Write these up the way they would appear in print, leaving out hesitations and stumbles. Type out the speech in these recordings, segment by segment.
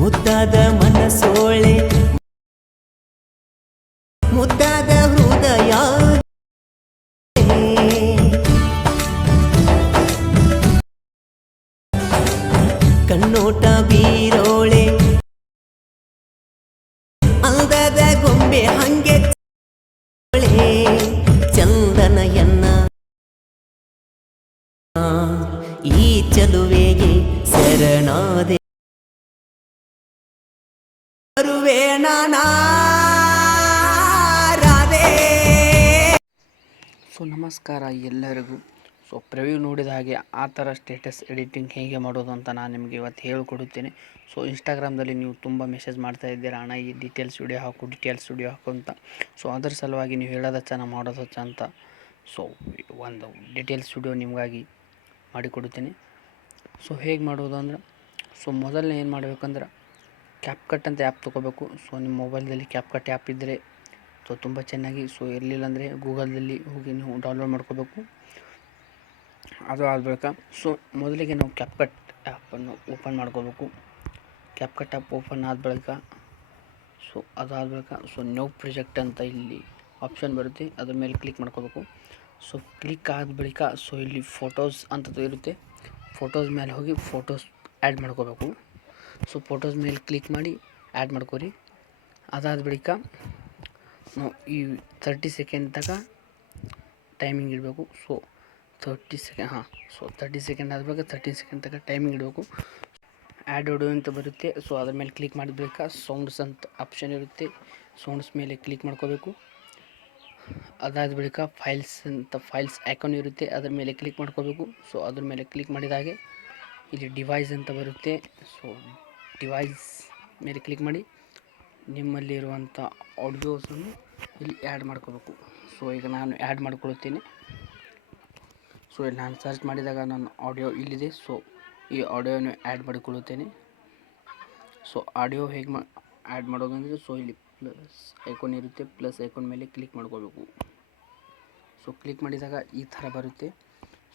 ಮುದ್ದಾದ ಮನಸೋಳೆ ಮುದ್ದಾದ ಹೃದಯ ಕಣ್ಣೋಟ ಬೀರೋಳೆ ಅಂದದ ಗೊಂಬೆ ಹಂಗೆ ಚಂದನಯನ್ನ ಈ ಚಲುವೆಗೆ ಶರಣಾದೆ ಸೊ ನಮಸ್ಕಾರ ಎಲ್ಲರಿಗೂ. ಸೊ ಪ್ರಿವ್ಯೂ ನೋಡಿದ ಹಾಗೆ ಆ ಥರ ಸ್ಟೇಟಸ್ ಎಡಿಟಿಂಗ್ ಹೇಗೆ ಮಾಡೋದು ಅಂತ ನಾನು ನಿಮಗೆ ಇವತ್ತು ಹೇಳಿಕೊಡುತ್ತೇನೆ. ಸೊ ಇನ್ಸ್ಟಾಗ್ರಾಮ್ದಲ್ಲಿ ನೀವು ತುಂಬ ಮೆಸೇಜ್ ಮಾಡ್ತಾ ಇದ್ದೀರಾ, ಅಣ್ಣ ಈ ಡೀಟೇಲ್ಸ್ ವಿಡಿಯೋ ಹಾಕು ಅಂತ. ಸೊ ಅದರ ಸಲುವಾಗಿ ನೀವು ಹೇಳೋದು ಚೆನ್ನಾಗಿ ಮಾಡೋದು ಅಂತ ಸೊ ಒಂದು ಡೀಟೇಲ್ಸ್ ವಿಡಿಯೋ ನಿಮಗಾಗಿ ಮಾಡಿಕೊಡುತ್ತೇನೆ. ಸೊ ಹೇಗೆ ಮಾಡೋದು ಅಂದ್ರೆ, ಸೊ ಮೊದಲನೇ ಏನು ಮಾಡಬೇಕಂದ್ರೆ ಕ್ಯಾಪ್ಕಟ್ ಅಂತ ಆ್ಯಪ್ ತೊಗೋಬೇಕು. ಸೊ ನಿಮ್ಮ ಮೊಬೈಲ್ದಲ್ಲಿ ಕ್ಯಾಪ್ಕಟ್ ಆ್ಯಪ್ ಇದ್ದರೆ ಸೊ ತುಂಬ ಚೆನ್ನಾಗಿ, ಸೊ ಇರಲಿಲ್ಲ ಅಂದರೆ ಗೂಗಲ್ದಲ್ಲಿ ಹೋಗಿ ನೀವು ಡೌನ್ಲೋಡ್ ಮಾಡ್ಕೋಬೇಕು. ಅದು ಆದ ಬಳಿಕ ಸೊ ಮೊದಲಿಗೆ ನಾವು ಕ್ಯಾಪ್ಕಟ್ ಆ್ಯಪನ್ನು ಓಪನ್ ಮಾಡ್ಕೋಬೇಕು. ಕ್ಯಾಪ್ಕಟ್ ಆ್ಯಪ್ ಓಪನ್ ಆದ ಬಳಿಕ ಸೊ ಅದಾದ ಬಳಿಕ ಸೊ ನ್ಯೂ ಪ್ರಾಜೆಕ್ಟ್ ಅಂತ ಇಲ್ಲಿ ಆಪ್ಷನ್ ಬರುತ್ತೆ, ಅದ್ರ ಮೇಲೆ ಕ್ಲಿಕ್ ಮಾಡ್ಕೋಬೇಕು. ಸೊ ಕ್ಲಿಕ್ ಆದ ಬಳಿಕ ಸೊ ಇಲ್ಲಿ ಫೋಟೋಸ್ ಅಂತ ಇರುತ್ತೆ, ಫೋಟೋಸ್ ಮೇಲೆ ಹೋಗಿ ಫೋಟೋಸ್ ಆ್ಯಡ್ ಮಾಡ್ಕೋಬೇಕು. ಸೊ ಫೋಟೋಸ್ ಮೇಲೆ ಕ್ಲಿಕ್ ಮಾಡಿ ಆ್ಯಡ್ ಮಾಡ್ಕೊರಿ. ಅದಾದ ಬಳಿಕ ನಾವು ಈ 30 ಸೆಕೆಂಡ್ ತನಕ ಟೈಮಿಂಗ್ ಇಡಬೇಕು. ಸೊ 30 ಸೆಕೆಂಡ್ ಆದ ಬಳಿಕ 30 ಸೆಕೆಂಡ್ ತನಕ ಟೈಮಿಂಗ್ ಇಡಬೇಕು. ಆ್ಯಡ್ ಆಡಿಯೋ ಅಂತ ಬರುತ್ತೆ, ಸೊ ಅದ್ರ ಮೇಲೆ ಕ್ಲಿಕ್ ಮಾಡಿದ ಬಳಿಕ ಸೌಂಡ್ಸ್ ಅಂತ ಆಪ್ಷನ್ ಇರುತ್ತೆ, ಸೌಂಡ್ಸ್ ಮೇಲೆ ಕ್ಲಿಕ್ ಮಾಡ್ಕೋಬೇಕು. ಅದಾದ ಬಳಿಕ ಫೈಲ್ಸ್ ಐಕಾನ್ ಇರುತ್ತೆ, ಅದ್ರ ಮೇಲೆ ಕ್ಲಿಕ್ ಮಾಡ್ಕೋಬೇಕು. ಸೊ ಅದ್ರ ಮೇಲೆ ಕ್ಲಿಕ್ ಮಾಡಿದಾಗೆ ಇಲ್ಲಿ ಡಿವೈಸ್ ಅಂತ ಬರುತ್ತೆ, ಸೊ ಡಿವೈಸ್ ಮೇಲೆ ಕ್ಲಿಕ್ ಮಾಡಿ ನಿಮ್ಮಲ್ಲಿರುವಂಥ ಆಡಿಯೋಸನ್ನು ಇಲ್ಲಿ ಆ್ಯಡ್ ಮಾಡ್ಕೋಬೇಕು. ಸೊ ಈಗ ನಾನು ಆ್ಯಡ್ ಮಾಡ್ಕೊಳ್ತೀನಿ. ಸೊ ಇಲ್ಲಿ ನಾನು ಸರ್ಚ್ ಮಾಡಿದಾಗ ನನ್ನ ಆಡಿಯೋ ಇಲ್ಲಿದೆ, ಸೊ ಈ ಆಡಿಯೋನ ಆ್ಯಡ್ ಮಾಡಿಕೊಳ್ಳುತ್ತೇನೆ. ಸೊ ಆಡಿಯೋ ಹೇಗೆ ಆ್ಯಡ್ ಮಾಡೋದು ಅಂದರೆ, ಸೊ ಇಲ್ಲಿ ಪ್ಲಸ್ ಐಕಾನ್ ಇರುತ್ತೆ, ಪ್ಲಸ್ ಐಕಾನ್ ಮೇಲೆ ಕ್ಲಿಕ್ ಮಾಡ್ಕೋಬೇಕು. ಸೊ ಕ್ಲಿಕ್ ಮಾಡಿದಾಗ ಈ ಥರ ಬರುತ್ತೆ.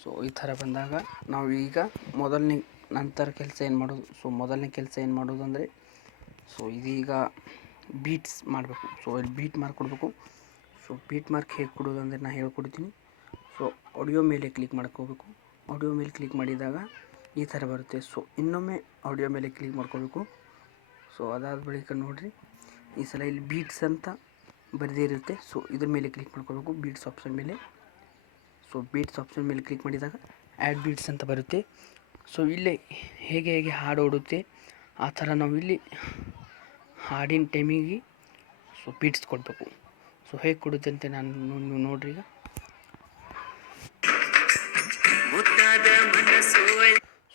ಸೊ ಈ ಥರ ಬಂದಾಗ ನಾವು ಈಗ ಮೊದಲನೇ ಕೆಲಸ ಏನು ಮಾಡೋದು ಅಂದರೆ, ಸೊ ಇದೀಗ ಬೀಟ್ಸ್ ಮಾಡಬೇಕು. ಸೊ ಇಲ್ಲಿ ಬೀಟ್ ಮಾರ್ಕ್ ಕೊಡಬೇಕು. ಸೊ ಬೀಟ್ ಮಾರ್ಕ್ ಹೇಗೆ ಕೊಡೋದು ಅಂದರೆ ನಾನು ಹೇಳ್ಕೊಡ್ತೀನಿ. ಸೊ ಆಡಿಯೋ ಮೇಲೆ ಕ್ಲಿಕ್ ಮಾಡ್ಕೋಬೇಕು. ಆಡಿಯೋ ಮೇಲೆ ಕ್ಲಿಕ್ ಮಾಡಿದಾಗ ಈ ಥರ ಬರುತ್ತೆ. ಸೊ ಇನ್ನೊಮ್ಮೆ ಆಡಿಯೋ ಮೇಲೆ ಕ್ಲಿಕ್ ಮಾಡ್ಕೋಬೇಕು. ಸೊ ಅದಾದ ಬಳಿಕ ನೋಡಿರಿ, ಈ ಸಲ ಇಲ್ಲಿ ಬೀಟ್ಸ್ ಅಂತ ಬರೆದಿರುತ್ತೆ. ಸೊ ಇದ್ರ ಮೇಲೆ ಕ್ಲಿಕ್ ಮಾಡ್ಕೋಬೇಕು, ಬೀಟ್ಸ್ ಆಪ್ಷನ್ ಮೇಲೆ. ಸೊ ಬೀಟ್ಸ್ ಆಪ್ಷನ್ ಮೇಲೆ ಕ್ಲಿಕ್ ಮಾಡಿದಾಗ ಆ್ಯಡ್ ಬೀಟ್ಸ್ ಅಂತ ಬರುತ್ತೆ. ಸೊ ಇಲ್ಲೇ ಹೇಗೆ ಹಾಡು ಓಡುತ್ತೆ ಆ ಥರ ನಾವು ಇಲ್ಲಿ ಹಾಡಿನ ಟೈಮಿಗೆ ಸೊ ಬೀಟ್ಸ್ ಕೊಡಬೇಕು. ಸೊ ಹೇಗೆ ಕೊಡುತ್ತೆ ಅಂತ ನೀವು ನೋಡ್ರಿ. ಈಗ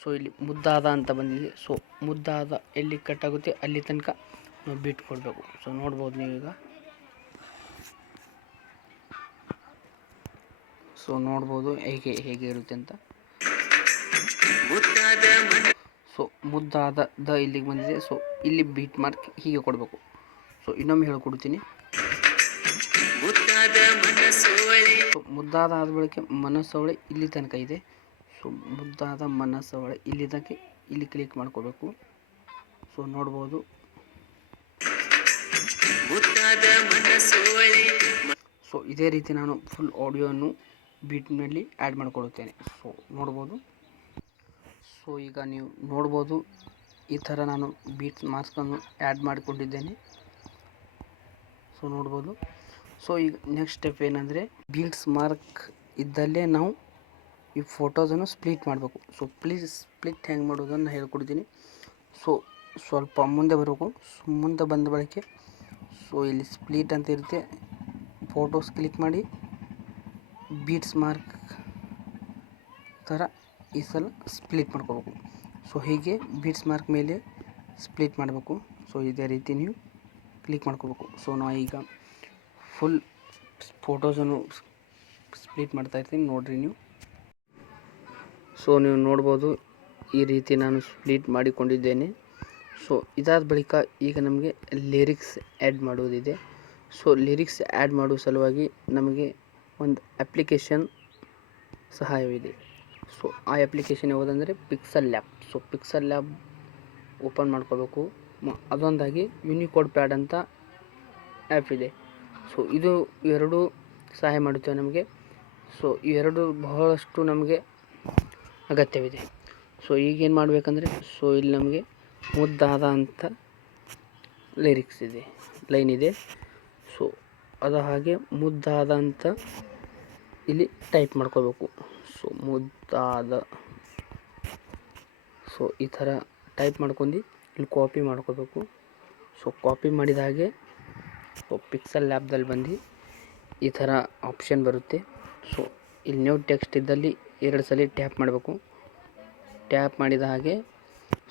ಸೊ ಇಲ್ಲಿ ಮುದ್ದಾದ ಅಂತ ಬಂದಿದೆ. ಸೊ ಮುದ್ದಾದ ಎಲ್ಲಿ ಕಟ್ ಆಗುತ್ತೆ ಅಲ್ಲಿ ತನಕ ನಾವು ಬೀಟ್ ಕೊಡಬೇಕು. ಸೊ ನೋಡ್ಬೋದು ನೀವೀಗ. ಸೊ ನೋಡ್ಬೋದು ಹೇಗೆ ಇರುತ್ತೆ ಅಂತ. ಸೊ ಮುದ್ದಾದ ಇಲ್ಲಿಗೆ ಬಂದಿದೆ. ಸೊ ಇಲ್ಲಿ ಬೀಟ್ ಮಾರ್ಕ್ ಹೀಗೆ ಕೊಡಬೇಕು. ಸೊ ಇನ್ನೊಮ್ಮೆ ಹೇಳ್ಕೊಡ್ತೀನಿ. ಸೊ ಮುದ್ದಾದ ಆದ ಬಳಿಕ ಮನಸ್ಸವಳೆ ಇಲ್ಲಿ ತನಕ ಇದೆ. ಸೊ ಮುದ್ದಾದ ಮನಸ್ಸವಳೆ ಇಲ್ಲಿ ತನಕ ಇಲ್ಲಿ ಕ್ಲಿಕ್ ಮಾಡ್ಕೋಬೇಕು. ಸೊ ನೋಡ್ಬೋದು. ಸೊ ಇದೇ ರೀತಿ ನಾನು ಫುಲ್ ಆಡಿಯೋನು ಬೀಟ್ನಲ್ಲಿ ಆ್ಯಡ್ ಮಾಡ್ಕೊಳ್ಳುತ್ತೇನೆ. ಸೊ ನೋಡ್ಬೋದು. ಸೊ ಈಗ ನೀವು ನೋಡ್ಬೋದು, ಈ ಥರ ನಾನು ಬೀಟ್ ಮಾರ್ಕ್ಸನ್ನು ಆ್ಯಡ್ ಮಾಡಿಕೊಂಡಿದ್ದೇನೆ. ಸೊ ನೋಡ್ಬೋದು. ಸೊ ಈಗ ನೆಕ್ಸ್ಟ್ ಸ್ಟೆಪ್ ಏನಂದರೆ, ಬೀಟ್ಸ್ ಮಾರ್ಕ್ ಇದ್ದಲ್ಲೇ ನಾವು ಈ ಫೋಟೋಸನ್ನು ಸ್ಪ್ಲಿಟ್ ಮಾಡಬೇಕು. ಸೊ ಸ್ಪ್ಲಿಟ್ ಹೆಂಗೆ ಮಾಡೋದನ್ನು ಹೇಳ್ಕೊಡ್ತೀನಿ. ಸೊ ಸ್ವಲ್ಪ ಮುಂದೆ ಬರಬೇಕು. ಸೊ ಮುಂದೆ ಬಂದ ಬಳಿಕೆ ಸೊ ಇಲ್ಲಿ ಸ್ಪ್ಲಿಟ್ ಅಂತ ಇರುತ್ತೆ, ಫೋಟೋಸ್ ಕ್ಲಿಕ್ ಮಾಡಿ ಬೀಟ್ಸ್ ಮಾರ್ಕ್ ಥರ ಈ ಸಲ ಸ್ಪ್ಲಿಟ್ ಮಾಡ್ಕೋಬೇಕು. ಸೊ ಹೀಗೆ ಬೀಟ್ಸ್ ಮಾರ್ಕ್ ಮೇಲೆ ಸ್ಪ್ಲಿಟ್ ಮಾಡಬೇಕು. ಸೊ ಇದೇ ರೀತಿ ನೀವು ಕ್ಲಿಕ್ ಮಾಡ್ಕೋಬೇಕು. ಸೊ ನಾವು ಈಗ ಫುಲ್ ಫೋಟೋಸನ್ನು ಸ್ಪ್ಲಿಟ್ ಮಾಡ್ತಾಯಿರ್ತೀನಿ, ನೋಡಿರಿ ನೀವು. ಸೊ ನೀವು ನೋಡ್ಬೋದು, ಈ ರೀತಿ ನಾನು ಸ್ಪ್ಲಿಟ್ ಮಾಡಿಕೊಂಡಿದ್ದೇನೆ. ಸೊ ಇದಾದ ಬಳಿಕ ಈಗ ನಮಗೆ ಲಿರಿಕ್ಸ್ ಆ್ಯಡ್ ಮಾಡೋದಿದೆ. ಸೊ ಲಿರಿಕ್ಸ್ ಆ್ಯಡ್ ಮಾಡುವ ಸಲುವಾಗಿ ನಮಗೆ ಒಂದು ಅಪ್ಲಿಕೇಶನ್ ಸಹಾಯವಿದೆ. ಸೊ ಆ ಅಪ್ಲಿಕೇಶನ್ ಯಾವುದಂದರೆ Pixel Lab. So Pixel Lab open ಮಾಡ್ಕೋಬೇಕು. ಅದೊಂದಾಗಿ ಯೂನಿಕೋಡ್ ಪ್ಯಾಡ್ ಅಂತ ಆ್ಯಪ್ ಇದೆ. ಸೊ ಇದು ಎರಡು ಸಹಾಯ ಮಾಡುತ್ತವೆ ನಮಗೆ. ಸೊ ಇವೆರಡು ಬಹಳಷ್ಟು ನಮಗೆ ಅಗತ್ಯವಿದೆ. ಸೊ ಈಗೇನು ಮಾಡಬೇಕಂದ್ರೆ, ಸೊ ಇಲ್ಲಿ ನಮಗೆ ಮುದ್ದಾದ ಅಂತ ಲೈನ್ ಇದೆ. ಸೊ ಅದು ಹಾಗೆ ಮುದ್ದಾದ ಅಂತ ಇಲ್ಲಿ ಟೈಪ್ ಮಾಡ್ಕೋಬೇಕು. ಸೊ ಮುದ್ದಾದ, ಸೊ ಈ ಥರ ಟೈಪ್ ಮಾಡ್ಕೊಂಡು ಇಲ್ಲಿ ಕಾಪಿ ಮಾಡ್ಕೋಬೇಕು. ಸೊ ಕಾಪಿ ಮಾಡಿದ ಹಾಗೆ ಸೊ ಪಿಕ್ಸೆಲ್ ಲ್ಯಾಬ್ದಲ್ಲಿ ಬಂದು ಈ ಥರ ಆಪ್ಷನ್ ಬರುತ್ತೆ. ಸೊ ಇಲ್ಲಿ ನ್ಯೂ ಟೆಕ್ಸ್ಟ್ ಇದ್ದಲ್ಲಿ 2 ಸಲ ಟ್ಯಾಪ್ ಮಾಡಬೇಕು. ಟ್ಯಾಪ್ ಮಾಡಿದ ಹಾಗೆ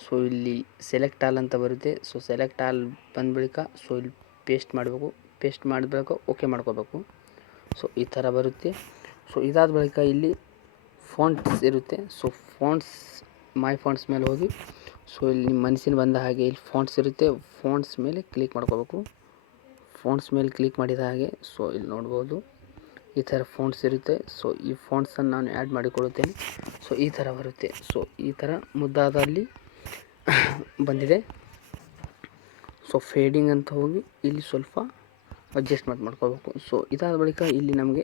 ಸೊ ಇಲ್ಲಿ ಸೆಲೆಕ್ಟ್ ಆಲ್ ಅಂತ ಬರುತ್ತೆ. ಸೊ ಸೆಲೆಕ್ಟ್ ಆಲ್ ಬಂದ ಬಳಿಕ ಸೊ ಇಲ್ಲಿ ಪೇಸ್ಟ್ ಮಾಡಬೇಕು. ಪೇಸ್ಟ್ ಮಾಡಿದ ಬಳಿಕ ಓಕೆ ಮಾಡ್ಕೋಬೇಕು. ಸೊ ಈ ಥರ ಬರುತ್ತೆ. ಸೊ ಇದಾದ ಬಳಿಕ ಇಲ್ಲಿ ಫಾಂಟ್ಸ್ ಇರುತ್ತೆ. ಸೊ ಫಾಂಟ್ಸ್, ಮೈ ಫಾಂಟ್ಸ್ ಮೇಲೆ ಹೋಗಿ ಸೊ ಇಲ್ಲಿ ನಿಮ್ಮ ಮನಸ್ಸಿನ ಬಂದ ಹಾಗೆ ಇಲ್ಲಿ ಫಾಂಟ್ಸ್ ಇರುತ್ತೆ. ಫಾಂಟ್ಸ್ ಮೇಲೆ ಕ್ಲಿಕ್ ಮಾಡ್ಕೋಬೇಕು. ಫಾಂಟ್ಸ್ ಮೇಲೆ ಕ್ಲಿಕ್ ಮಾಡಿದ ಹಾಗೆ ಸೊ ಇಲ್ಲಿ ನೋಡ್ಬೋದು ಈ ಥರ ಫಾಂಟ್ಸ್ ಇರುತ್ತೆ. ಸೊ ಈ ಫಾಂಟ್ಸನ್ನು ನಾನು ಆ್ಯಡ್ ಮಾಡಿಕೊಳ್ಳುತ್ತೇನೆ. ಸೊ ಈ ಥರ ಬರುತ್ತೆ. ಸೊ ಈ ಥರ ಮುದ್ದಾದಲ್ಲಿ ಬಂದಿದೆ. ಸೊ ಫೇಡಿಂಗ್ ಅಂತ ಹೋಗಿ ಇಲ್ಲಿ ಸ್ವಲ್ಪ ಅಡ್ಜಸ್ಟ್ಮೆಂಟ್ ಮಾಡ್ಕೋಬೇಕು. ಸೊ ಇದಾದ ಬಳಿಕ ಇಲ್ಲಿ ನಮಗೆ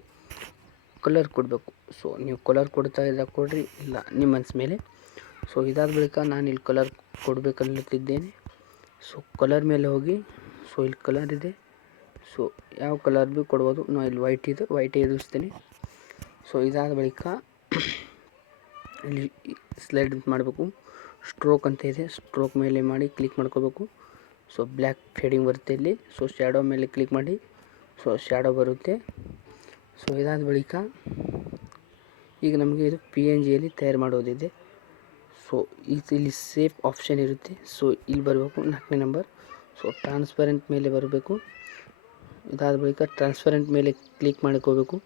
ಕಲರ್ ಕೊಡಬೇಕು. ಸೊ ನೀವು ಕಲರ್ ಕೊಡ್ತಾ ಇದ್ದಾಗ ಕೊಡ್ರಿ, ಇಲ್ಲ ನಿಮ್ಮ ಮನ್ಸ್ ಮೇಲೆ. ಸೊ ಇದಾದ ಬಳಿಕ ನಾನು ಇಲ್ಲಿ ಕಲರ್ ಕೊಡಬೇಕನ್ನುತ್ತಿದ್ದೇನೆ. ಸೊ ಕಲರ್ ಮೇಲೆ ಹೋಗಿ ಸೊ ಇಲ್ಲಿ ಕಲರ್ ಇದೆ. ಸೊ ಯಾವ ಕಲರ್ ಭೀ ಕೊಡ್ಬೋದು. ನಾನು ಇಲ್ಲಿ ವೈಟೇ ಎದುರಿಸ್ತೀನಿ. ಸೊ ಇದಾದ ಬಳಿಕ ಇಲ್ಲಿ ಸ್ಲೈಡ್ ಮಾಡಬೇಕು. ಸ್ಟ್ರೋಕ್ ಅಂತ ಇದೆ. ಸ್ಟ್ರೋಕ್ ಮೇಲೆ ಮಾಡಿ ಕ್ಲಿಕ್ ಮಾಡ್ಕೋಬೇಕು. ಸೊ ಬ್ಲ್ಯಾಕ್ ಫೇಡಿಂಗ್ ಬರುತ್ತೆ ಇಲ್ಲಿ. ಸೊ ಶ್ಯಾಡೋ ಮೇಲೆ ಕ್ಲಿಕ್ ಮಾಡಿ ಸೊ ಶ್ಯಾಡೋ ಬರುತ್ತೆ. ಸೊ ಇದಾದ ಬಳಿಕ ಈಗ ನಮಗೆ ಇದು PNGಯಲ್ಲಿ ತಯಾರು ಮಾಡೋದಿದೆ. ಸೊ ಇಲ್ಲಿ ಸೇಫ್ ಆಪ್ಷನ್ ಇರುತ್ತೆ. ಸೊ ಇಲ್ಲಿ ಬರಬೇಕು 4ನೇ ನಂಬರ್. ಸೊ ಟ್ರಾನ್ಸ್ಪರೆಂಟ್ ಮೇಲೆ ಬರಬೇಕು. ಇದಾದ ಬಳಿಕ ಟ್ರಾನ್ಸ್ಪರೆಂಟ್ ಮೇಲೆ ಕ್ಲಿಕ್ ಮಾಡ್ಕೋಬೇಕು.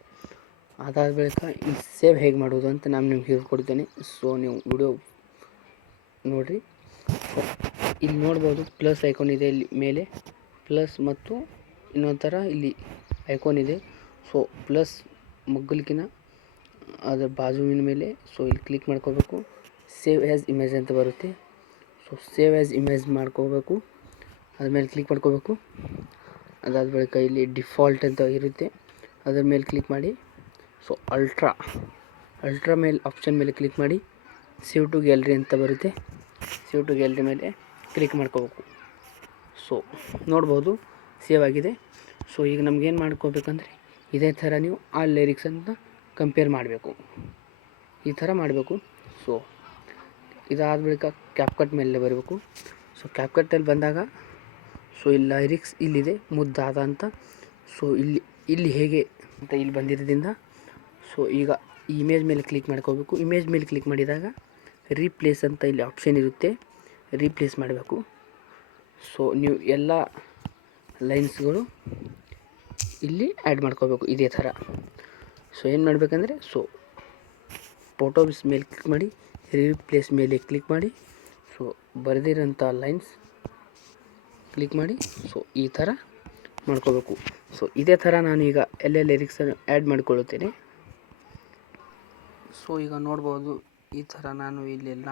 ಅದಾದ ಬಳಿಕ ಇಲ್ಲಿ ಸೇವ್ ಹೇಗೆ ಮಾಡೋದು ಅಂತ ನಾನು ನಿಮ್ಗೆ ಹೇಳ್ಕೊಡ್ತೇನೆ. ಸೊ ನೀವು ವಿಡಿಯೋ ನೋಡಿರಿ. ಇಲ್ಲಿ ನೋಡ್ಬೋದು ಪ್ಲಸ್ ಐಕಾನ್ ಇದೆ ಇಲ್ಲಿ ಮೇಲೆ, ಪ್ಲಸ್ ಮತ್ತು ಇನ್ನೊಂದು ಥರ ಇಲ್ಲಿ ಐಕಾನ್ ಇದೆ. ಸೊ ಪ್ಲಸ್ ಮಗ್ಗಲ್ಕಿನ ಅದರ ಬಾಜುವಿನ ಮೇಲೆ ಸೊ ಇಲ್ಲಿ ಕ್ಲಿಕ್ ಮಾಡ್ಕೋಬೇಕು. ಸೇವ್ ಆ್ಯಸ್ ಇಮೇಜ್ ಅಂತ ಬರುತ್ತೆ. ಸೊ ಸೇವ್ ಆ್ಯಸ್ ಇಮೇಜ್ ಮಾಡ್ಕೋಬೇಕು. ಅದ್ರ ಕ್ಲಿಕ್ ಮಾಡ್ಕೋಬೇಕು. ಅದಾದ ಬಳಿಕ ಇಲ್ಲಿ ಡಿಫಾಲ್ಟ್ ಅಂತ ಇರುತ್ತೆ, ಅದರ ಮೇಲೆ ಕ್ಲಿಕ್ ಮಾಡಿ. ಸೊ ಅಲ್ಟ್ರಾ ಮೇಲೆ ಆಪ್ಷನ್ ಮೇಲೆ ಕ್ಲಿಕ್ ಮಾಡಿ ಸೇವ್ ಟು ಗ್ಯಾಲರಿ ಅಂತ ಬರುತ್ತೆ. ಸೇವ್ ಟು ಗ್ಯಾಲರಿ ಮೇಲೆ ಕ್ಲಿಕ್ ಮಾಡ್ಕೋಬೇಕು. ಸೊ ನೋಡ್ಬೋದು ಸೇವ್ ಆಗಿದೆ. ಸೊ ಈಗ ನಮಗೇನು ಮಾಡ್ಕೋಬೇಕಂದ್ರೆ ಇದೇ ಥರ ನೀವು ಆ ಲಿರಿಕ್ಸನ್ನು ಕಂಪೇರ್ ಮಾಡಬೇಕು. ಈ ಥರ ಮಾಡಬೇಕು. ಸೊ ಇದಾದ ಬಳಿಕ ಕ್ಯಾಪ್ಕಟ್ ಮೇಲೆ ಬರಬೇಕು. ಸೊ ಕ್ಯಾಪ್ಕಟ್ಟಲ್ಲಿ ಬಂದಾಗ ಸೊ ಇಲ್ಲಿ ಲೈರಿಕ್ಸ್ ಇಲ್ಲಿದೆ ಮುದ್ದಾದ ಅಂತ. ಸೊ ಇಲ್ಲಿ ಹೇಗೆ ಅಂತ ಇಲ್ಲಿ ಬಂದಿರೋದ್ರಿಂದ ಸೊ ಈಗ ಈ ಇಮೇಜ್ ಮೇಲೆ ಕ್ಲಿಕ್ ಮಾಡ್ಕೋಬೇಕು. ಇಮೇಜ್ ಮೇಲೆ ಕ್ಲಿಕ್ ಮಾಡಿದಾಗ ರೀಪ್ಲೇಸ್ ಅಂತ ಇಲ್ಲಿ ಆಪ್ಷನ್ ಇರುತ್ತೆ, ರೀಪ್ಲೇಸ್ ಮಾಡಬೇಕು. ಸೊ ನೀವು ಎಲ್ಲ ಲೈನ್ಸ್ಗಳು ಇಲ್ಲಿ ಆ್ಯಡ್ ಮಾಡ್ಕೋಬೇಕು ಇದೇ ಥರ. ಸೊ ಏನು ಮಾಡಬೇಕಂದ್ರೆ ಸೊ ಫೋಟೋಸ್ ಮೇಲೆ ಕ್ಲಿಕ್ ಮಾಡಿ, ರೀಪ್ಲೇಸ್ ಮೇಲೆ ಕ್ಲಿಕ್ ಮಾಡಿ, ಸೊ ಬರೆದಿರೋಂಥ ಲೈನ್ಸ್ ಕ್ಲಿಕ್ ಮಾಡಿ ಸೊ ಈ ಥರ ಮಾಡ್ಕೋಬೇಕು. ಸೊ ಇದೇ ಥರ ನಾನು ಈಗ ಎಲ್ಲ ಲಿರಿಕ್ಸನ್ನು ಆ್ಯಡ್ ಮಾಡಿಕೊಳ್ಳುತ್ತೇನೆ. ಸೊ ಈಗ ನೋಡ್ಬೋದು ಈ ಥರ ನಾನು ಇಲ್ಲೆಲ್ಲ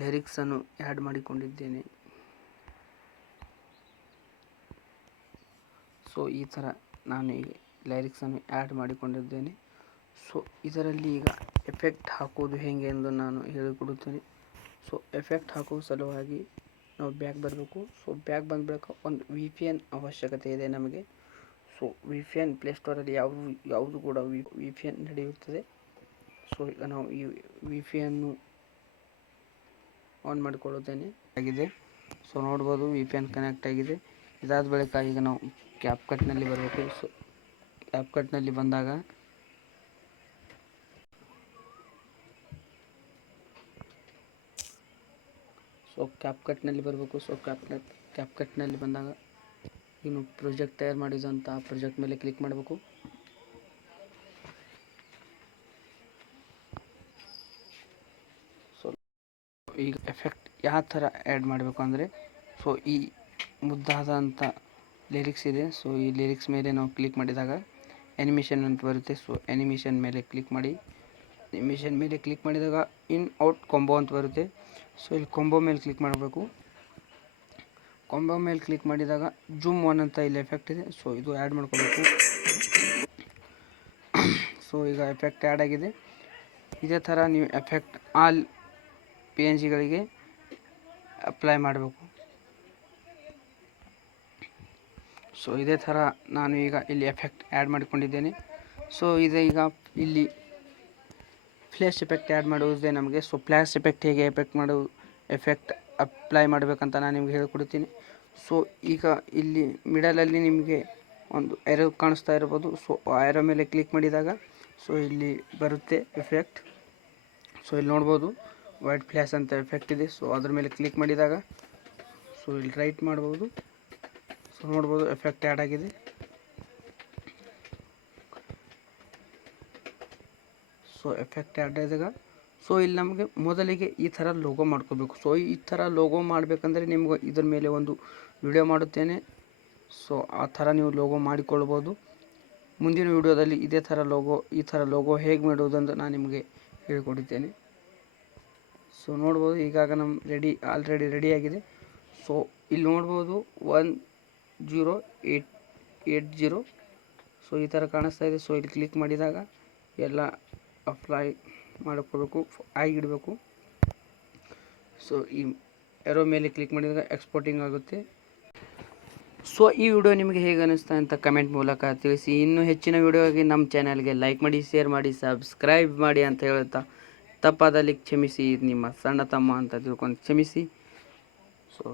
ಲಿರಿಕ್ಸನ್ನು ಆ್ಯಡ್ ಮಾಡಿಕೊಂಡಿದ್ದೇನೆ. ಸೊ ಈ ಥರ ನಾನು ಈಗ ಲಿರಿಕ್ಸನ್ನು ಆ್ಯಡ್ ಮಾಡಿಕೊಂಡಿದ್ದೇನೆ. ಸೊ ಇದರಲ್ಲಿ ಈಗ ಎಫೆಕ್ಟ್ ಹಾಕೋದು ಹೇಗೆ ಎಂದು ನಾನು ಹೇಳಿಕೊಡುತ್ತೇನೆ. ಸೊ ಎಫೆಕ್ಟ್ ಹಾಕುವ ಸಲುವಾಗಿ ನಾವು ಬ್ಯಾಕ್ ಬರಬೇಕು. ಸೊ ಬ್ಯಾಕ್ ಬಂದ ಬಳಿಕ ಒಂದು VPN ಅವಶ್ಯಕತೆ ಇದೆ ನಮಗೆ. ಸೊ VPN ಪ್ಲೇಸ್ಟೋರಲ್ಲಿ ಯಾವುದು ಕೂಡ VPN ನಡೆಯುತ್ತದೆ. ಸೊ ಈಗ ನಾವು ಈ VPN ಆನ್ ಮಾಡಿಕೊಳ್ಳುತ್ತೇನೆ ಆಗಿದೆ. ಸೊ ನೋಡ್ಬೋದು VPN ಕನೆಕ್ಟ್ ಆಗಿದೆ. ಇದಾದ ಬಳಿಕ ಈಗ ನಾವು ಕ್ಯಾಪ್ಕಟ್ನಲ್ಲಿ ಬರಬೇಕು. ಸೊ ಕ್ಯಾಪ್ಕಟ್ನಲ್ಲಿ ಬಂದಾಗ ಸೊ ಕ್ಯಾಪ್ಕಟ್ನಲ್ಲಿ ಬರಬೇಕು. ಸೊ ಕ್ಯಾಪ್ಕಟ್ನಲ್ಲಿ ಬಂದಾಗ ಇನ್ನು ಪ್ರಾಜೆಕ್ಟ್ ತಯಾರು ಮಾಡಿದಂಥ ಪ್ರಾಜೆಕ್ಟ್ ಮೇಲೆ ಕ್ಲಿಕ್ ಮಾಡಬೇಕು. ಸೊ ಈಗ ಎಫೆಕ್ಟ್ ಯಾವ ಥರ ಆ್ಯಡ್ ಮಾಡಬೇಕು ಅಂದರೆ ಸೊ ಈ ಮುದ್ದಾದಂಥ ಲಿರಿಕ್ಸ್ ಇದೆ. ಸೊ ಈ ಲಿರಿಕ್ಸ್ ಮೇಲೆ ನಾವು ಕ್ಲಿಕ್ ಮಾಡಿದಾಗ ಆ್ಯನಿಮೇಷನ್ ಅಂತ ಬರುತ್ತೆ. ಸೊ ಆ್ಯನಿಮೇಷನ್ ಮೇಲೆ ಕ್ಲಿಕ್ ಮಾಡಿ, ಆ್ಯನಿಮೇಷನ್ ಮೇಲೆ ಕ್ಲಿಕ್ ಮಾಡಿದಾಗ ಇನ್ ಔಟ್ ಕೊಂಬೋ ಅಂತ ಬರುತ್ತೆ. ಸೊ ಇಲ್ಲಿ ಕೊಂಬೋ ಮೇಲೆ ಕ್ಲಿಕ್ ಮಾಡಬೇಕು. ಕೊಂಬ ಮೇಲೆ ಕ್ಲಿಕ್ ಮಾಡಿದಾಗ ಜೂಮ್ ಒನ್ ಅಂತ ಇಲ್ಲಿ ಎಫೆಕ್ಟ್ ಇದೆ. ಸೊ ಇದು ಆ್ಯಡ್ ಮಾಡ್ಕೋಬೇಕು. ಸೊ ಈಗ ಎಫೆಕ್ಟ್ ಆ್ಯಡ್ ಆಗಿದೆ. ಇದೇ ಥರ ನೀವು ಎಫೆಕ್ಟ್ ಆಲ್ PNGಗಳಿಗೆ ಅಪ್ಲೈ ಮಾಡಬೇಕು. ಸೊ ಇದೇ ಥರ ನಾನು ಈಗ ಇಲ್ಲಿ ಎಫೆಕ್ಟ್ ಆ್ಯಡ್ ಮಾಡಿಕೊಂಡಿದ್ದೇನೆ. ಸೊ ಇದು ಈಗ ಇಲ್ಲಿ ಫ್ಲ್ಯಾಶ್ ಎಫೆಕ್ಟ್ ಆ್ಯಡ್ ಮಾಡುವುದೇ ನಮಗೆ. ಸೊ ಫ್ಲ್ಯಾಶ್ ಎಫೆಕ್ಟ್ ಹೇಗೆ ಎಫೆಕ್ಟ್ ಅಪ್ಲೈ ಮಾಡಬೇಕಂತ ನಾನು ನಿಮಗೆ ಹೇಳಿಕೊಡ್ತೀನಿ. ಸೊ ಈಗ ಇಲ್ಲಿ ಮಿಡಲಲ್ಲಿ ನಿಮಗೆ ಒಂದು ಏರೋ ಕಾಣಿಸ್ತಾ ಇರ್ಬೋದು. ಸೊ ಆ ಏರೋ ಮೇಲೆ ಕ್ಲಿಕ್ ಮಾಡಿದಾಗ ಸೊ ಇಲ್ಲಿ ಬರುತ್ತೆ ಎಫೆಕ್ಟ್. ಸೊ ಇಲ್ಲಿ ನೋಡ್ಬೋದು ವೈಟ್ ಫ್ಲ್ಯಾಶ್ ಅಂತ ಎಫೆಕ್ಟ್ ಇದೆ. ಸೊ ಅದ್ರ ಮೇಲೆ ಕ್ಲಿಕ್ ಮಾಡಿದಾಗ ಸೊ ಇಲ್ಲಿ ರೈಟ್ ಮಾಡ್ಬೋದು. ಸೊ ನೋಡ್ಬೋದು ಎಫೆಕ್ಟ್ ಆ್ಯಡ್ ಆಗಿದೆ. ಸೊ ಎಫೆಕ್ಟ್ ಆ್ಯಡ್ ಆದಾಗ ಸೊ ಇಲ್ಲಿ ನಮಗೆ ಮೊದಲಿಗೆ ಈ ಥರ ಲೋಗೋ ಮಾಡ್ಕೋಬೇಕು. ಸೊ ಈ ಥರ ಲೋಗೋ ಮಾಡಬೇಕಂದ್ರೆ ನಿಮ್ಗೆ ಇದ್ರ ಮೇಲೆ ಒಂದು ವಿಡಿಯೋ ಮಾಡುತ್ತೇನೆ. ಸೊ ಆ ಥರ ನೀವು ಲೋಗೋ ಮಾಡಿಕೊಳ್ಬೋದು. ಮುಂದಿನ ವಿಡಿಯೋದಲ್ಲಿ ಈ ಥರ ಲೋಗೋ ಹೇಗೆ ಮಾಡೋದಂತ ನಾನು ನಿಮಗೆ ಹೇಳಿಕೊಡುತ್ತೇನೆ. ಸೊ ನೋಡ್ಬೋದು ಈಗಾಗ ಆಲ್ರೆಡಿ ರೆಡಿಯಾಗಿದೆ. ಸೊ ಇಲ್ಲಿ ನೋಡ್ಬೋದು 1080. ಸೊ ಈ ಥರ ಕಾಣಿಸ್ತಾ ಇದೆ. ಸೊ ಇಲ್ಲಿ ಕ್ಲಿಕ್ ಮಾಡಿದಾಗ ಎಲ್ಲ ಅಪ್ಲೈ ಮಾಡ್ಕೋಬೇಕು, ಆಗಿಡಬೇಕು. ಸೊ ಈ ಏರೋ ಮೇಲೆ ಕ್ಲಿಕ್ ಮಾಡಿದಾಗ ಎಕ್ಸ್ಪೋರ್ಟಿಂಗ್ ಆಗುತ್ತೆ. ಸೊ ಈ ವಿಡಿಯೋ ನಿಮಗೆ ಹೇಗೆ ಅನಿಸ್ತಾ ಅಂತ ಕಮೆಂಟ್ ಮೂಲಕ ತಿಳಿಸಿ. ಇನ್ನೂ ಹೆಚ್ಚಿನ ವಿಡಿಯೋಗೆ ನಮ್ಮ ಚಾನಲ್ಗೆ ಲೈಕ್ ಮಾಡಿ, ಶೇರ್ ಮಾಡಿ, ಸಬ್ಸ್ಕ್ರೈಬ್ ಮಾಡಿ ಅಂತ ಹೇಳ್ತಾ ತಪ್ಪಾದಲ್ಲಿ ಕ್ಷಮಿಸಿ. ನಿಮ್ಮ ಸಣ್ಣ ತಮ್ಮ ಅಂತ ತಿಳ್ಕೊಂಡು ಕ್ಷಮಿಸಿ. ಸೊ